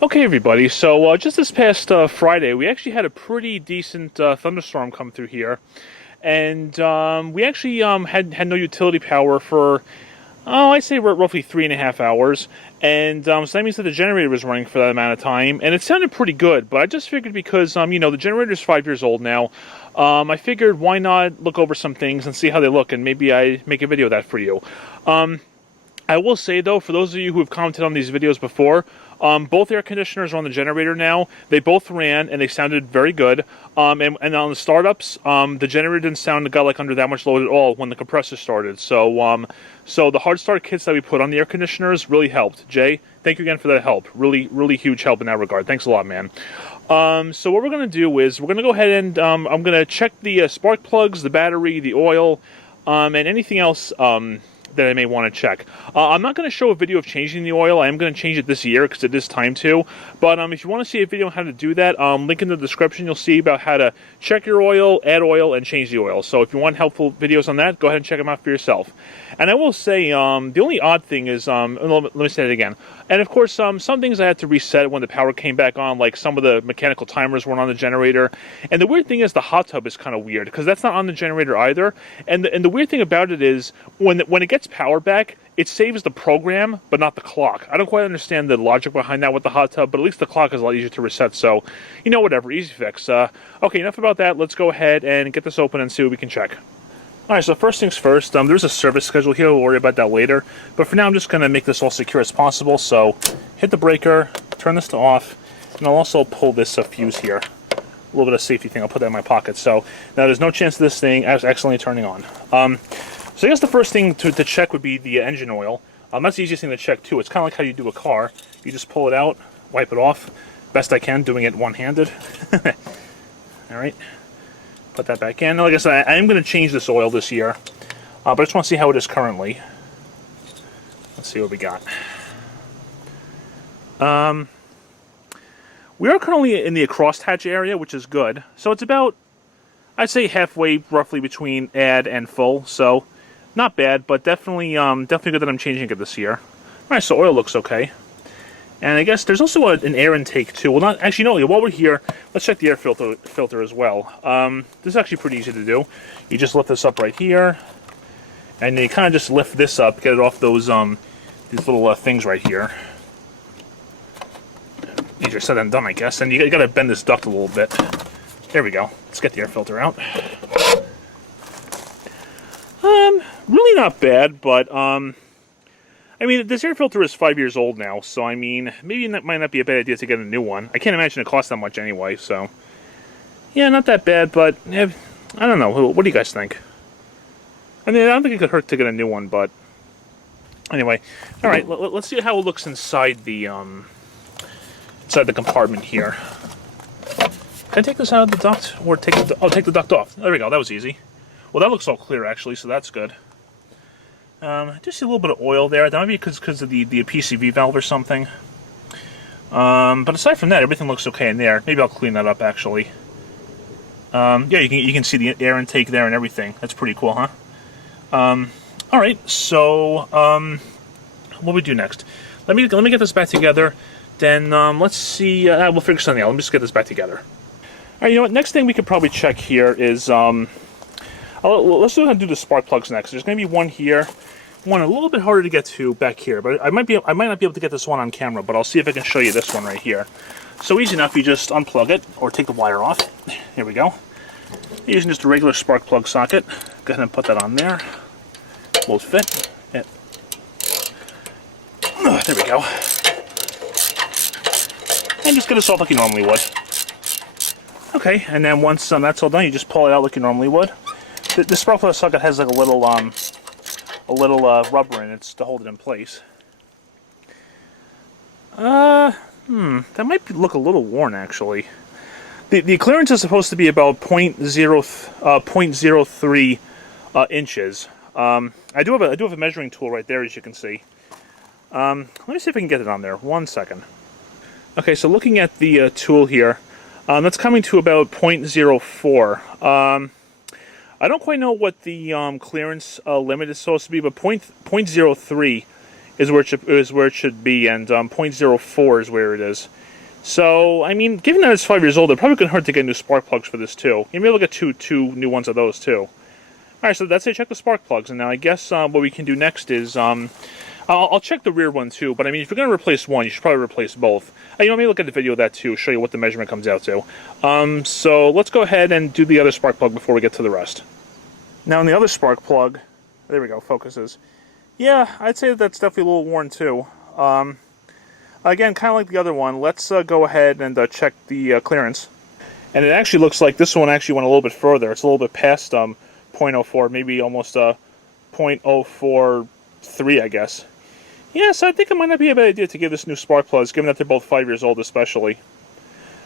Okay, everybody. So just this past Friday, we actually had a pretty decent thunderstorm come through here, and we actually had no utility power for I'd say roughly 3.5 hours, and so that means that the generator was running for that amount of time, and it sounded pretty good. But I just figured because the generator's 5 years old now, I figured why not look over some things and see how they look, and maybe I make a video of that for you. I will say, though, for those of you who have commented on these videos before, both air conditioners are on the generator now. They both ran, and they sounded very good. And on the startups, the generator didn't sound like under that much load at all when the compressor started. So the hard start kits that we put on the air conditioners really helped. Jay, thank you again for that help. Really, really huge help in that regard. Thanks a lot, man. So what we're going to do is we're going to go ahead and I'm going to check the spark plugs, the battery, the oil, and anything else that I may want to check. I'm not going to show a video of changing the oil. I am going to change it this year because it is time to. But if you want to see a video on how to do that, link in the description. You'll see about how to check your oil, add oil, and change the oil. So if you want helpful videos on that, go ahead and check them out for yourself. And I will say, the only odd thing is, let me say it again. And of course, some things I had to reset when the power came back on, like some of the mechanical timers weren't on the generator. And the weird thing is the hot tub is kind of weird because that's not on the generator either. And the weird thing about it is when it gets power back, it saves the program, but not the clock. I don't quite understand the logic behind that with the hot tub, but at least the clock is a lot easier to reset. So, whatever, easy fix. Okay, enough about that. Let's go ahead and get this open and see what we can check. Alright, so first things first, there's a service schedule here. We'll worry about that later. But for now, I'm just going to make this all secure as possible. So, hit the breaker, turn this to off, and I'll also pull this fuse here. A little bit of safety thing. I'll put that in my pocket. So, now there's no chance of this thing accidentally turning on. So I guess the first thing to check would be the engine oil. That's the easiest thing to check, too. It's kind of like how you do a car. You just pull it out, wipe it off. Best I can, doing it one-handed. Alright. Put that back in. Now, like I said, I am going to change this oil this year, but I just want to see how it is currently. Let's see what we got. We are currently in the crosshatch area, which is good. So it's about, I'd say, halfway, roughly, between add and full. So not bad, but definitely good that I'm changing it this year. All right, so oil looks okay. And I guess there's also an air intake, too. Well, not actually, while we're here, let's check the air filter as well. This is actually pretty easy to do. You just lift this up right here, and then you kind of just lift this up, get it off those these little things right here. Easier said than done, I guess. And you got to bend this duct a little bit. There we go. Let's get the air filter out. Really not bad, but I mean, this air filter is 5 years old now, so I mean, maybe that might not be a bad idea to get a new one. I can't imagine it costs that much anyway, so yeah, not that bad, but I don't know. What do you guys think? I mean, I don't think it could hurt to get a new one, but anyway, all right. Let's see how it looks inside the compartment here. Can I take this out of the duct, or take the duct off? There we go. That was easy. Well, that looks all clear actually, so that's good. Just see a little bit of oil there. That might be because of the PCV valve or something. But aside from that, everything looks okay in there. Maybe I'll clean that up actually. Yeah, you can see the air intake there and everything. That's pretty cool, huh? All right. So what do we do next? Let me get this back together. Then let's see. We'll figure something out. Let me just get this back together. All right. You know what? Next thing we could probably check here is let's go ahead and do the spark plugs next. There's going to be one here. One a little bit harder to get to back here, but I might not be able to get this one on camera, but I'll see if I can show you this one right here. So easy enough, you just unplug it or take the wire off. Here we go. Using just a regular spark plug socket. Go ahead and put that on there. Will fit. Yeah. There we go. And just get this off like you normally would. Okay, and then once that's all done, you just pull it out like you normally would. The spark plug socket has like a little rubber in it to hold it in place. That might look a little worn actually. The clearance is supposed to be about 0.03 inches. I do have a measuring tool right there, as you can see. Let me see if I can get it on there. 1 second. Okay, so looking at the tool here, that's coming to about 0.04. I don't quite know what the clearance limit is supposed to be, but 0.03 is where it should be, and 0.04 is where it is. So, I mean, given that it's 5 years old, it probably couldn't hurt to get new spark plugs for this too. You may look at two new ones of those too. Alright, so that's it. Check the spark plugs, and now I guess what we can do next is I'll check the rear one too. But I mean, if you're going to replace one, you should probably replace both. Maybe look at the video of that too, show you what the measurement comes out to. So let's go ahead and do the other spark plug before we get to the rest. Now, in the other spark plug, there we go, focuses. Yeah, I'd say that's definitely a little worn too. Again, kind of like the other one, let's go ahead and check the clearance. And it actually looks like this one actually went a little bit further. It's a little bit past 0.04, maybe almost 0.043, I guess. Yeah, so I think it might not be a bad idea to give this new spark plugs, given that they're both 5 years old especially.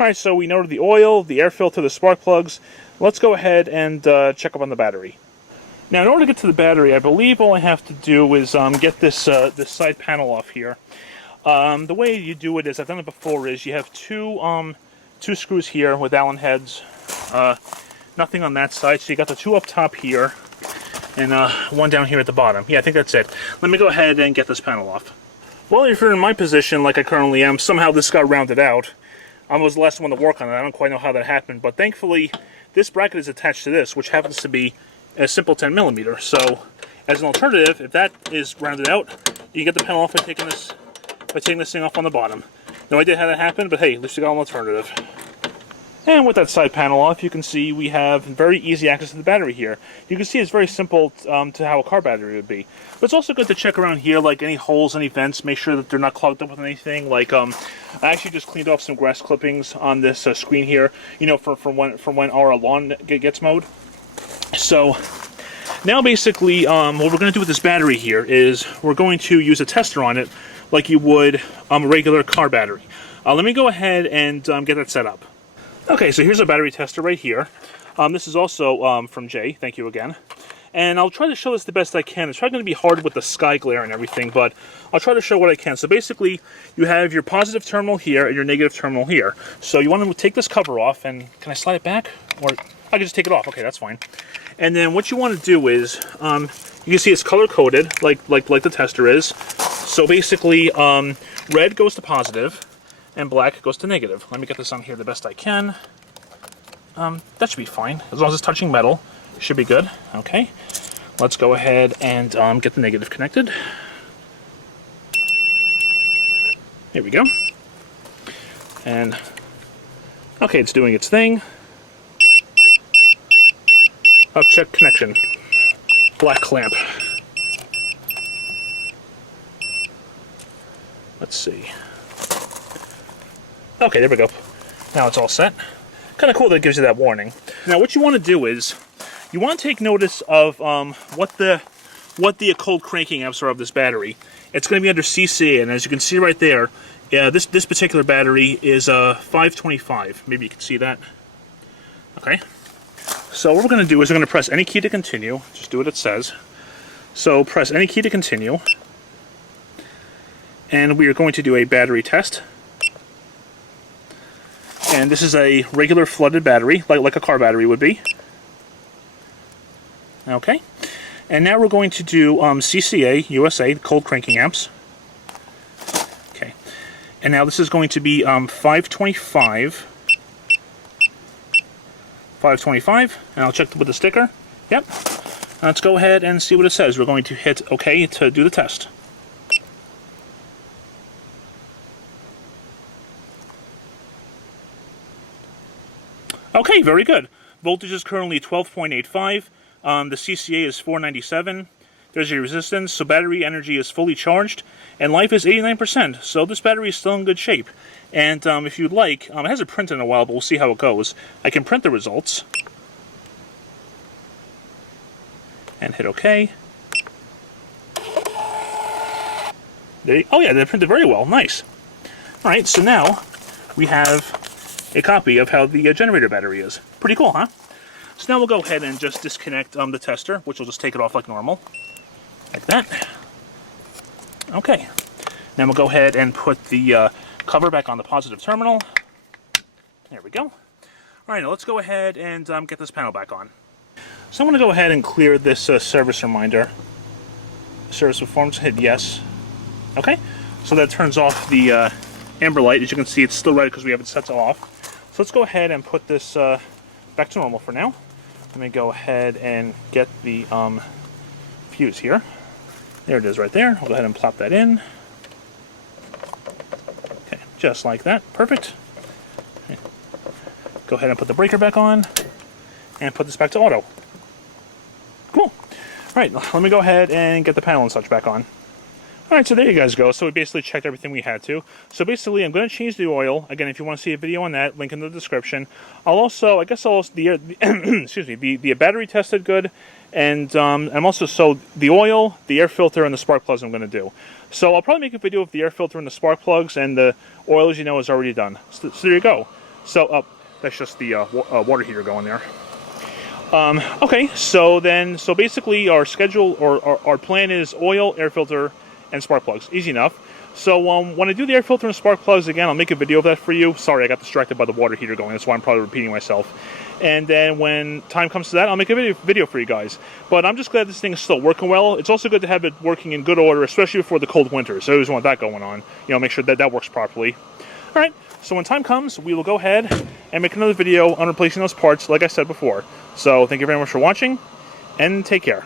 Alright, so we noted the oil, the air filter, the spark plugs. Let's go ahead and check up on the battery. Now, in order to get to the battery, I believe all I have to do is get this side panel off here. The way you do it is, I've done it before, is you have two screws here with Allen heads. Nothing on that side, so you got the two up top here, and one down here at the bottom. Yeah, I think that's it. Let me go ahead and get this panel off. Well, if you're in my position, like I currently am, somehow this got rounded out. I was the last one to work on it. I don't quite know how that happened, but thankfully, this bracket is attached to this, which happens to be a simple 10mm. So, as an alternative, if that is rounded out, you can get the panel off by taking this thing off on the bottom. No idea how that happened, but hey, at least you got an alternative. And with that side panel off, you can see we have very easy access to the battery here. You can see it's very simple to how a car battery would be. But it's also good to check around here, like any holes, any vents, make sure that they're not clogged up with anything. Like, I actually just cleaned off some grass clippings on this screen here, from when our lawn gets mowed. So, now basically, what we're going to do with this battery here is we're going to use a tester on it like you would a regular car battery. Let me go ahead and get that set up. Okay, so here's a battery tester right here. This is also from Jay. Thank you again. And I'll try to show this the best I can. It's probably going to be hard with the sky glare and everything, but I'll try to show what I can. So basically, you have your positive terminal here and your negative terminal here. So you want to take this cover off, and can I slide it back? Or I can just take it off. Okay, that's fine. And then what you want to do is, you can see it's color-coded, like the tester is. So basically, red goes to positive, and black goes to negative. Let me get this on here the best I can. That should be fine. As long as it's touching metal, it should be good. Okay. Let's go ahead and get the negative connected. Here we go. And, okay, it's doing its thing. Up, check connection. Black clamp. Let's see. Okay, there we go. Now it's all set. Kind of cool that it gives you that warning. Now what you want to do is, you want to take notice of what the cold cranking amps are of this battery. It's going to be under CCA, and as you can see right there, this particular battery is 525. Maybe you can see that. Okay. So what we're going to do is we're going to press any key to continue. Just do what it says. So press any key to continue. And we are going to do a battery test. And this is a regular flooded battery, like a car battery would be. Okay. And now we're going to do CCA, USA, cold cranking amps. Okay. And now this is going to be 525. 525. And I'll check with the sticker. Yep. Let's go ahead and see what it says. We're going to hit OK to do the test. Okay, very good. Voltage is currently 12.85. The CCA is 497. There's your resistance, so battery energy is fully charged, and life is 89%, so this battery is still in good shape. And if you'd like, it hasn't printed in a while, but we'll see how it goes. I can print the results. And hit OK. Oh yeah, they printed very well. Nice. Alright, so now we have a copy of how the generator battery is. Pretty cool, huh? So now we'll go ahead and just disconnect the tester, which will just take it off like normal. Like that. Okay. Now we'll go ahead and put the cover back on the positive terminal. There we go. Alright, now let's go ahead and get this panel back on. So I'm going to go ahead and clear this service reminder. Service performed, hit yes. Okay, so that turns off the amber light. As you can see, it's still red because we have it set to off. So let's go ahead and put this back to normal for now. Let me go ahead and get the fuse here. There it is right there. I'll go ahead and plop that in. Okay, just like that. Perfect. Okay. Go ahead and put the breaker back on and put this back to auto. Cool. All right, let me go ahead and get the panel and such back on. All right, so there you guys go. So we basically checked everything we had to. So basically, I'm going to change the oil. Again, if you want to see a video on that, link in the description. I'll also, excuse me, the battery tested good, and I'm also, so the oil, the air filter, and the spark plugs I'm going to do. So I'll probably make a video of the air filter and the spark plugs, and the oil, as you know, is already done. So there you go. So that's just the water heater going there. Okay, so basically our schedule, or our plan is oil, air filter, and spark plugs. Easy enough. So when I do the air filter and spark plugs again, I'll make a video of that for you. Sorry, I got distracted by the water heater going. That's why I'm probably repeating myself. And then when time comes to that, I'll make a video for you guys. But I'm just glad this thing is still working well. It's also good to have it working in good order, especially before the cold winter. So I always want that going on. You know, make sure that works properly. All right, so when time comes, we will go ahead and make another video on replacing those parts, like I said before. So thank you very much for watching, and take care.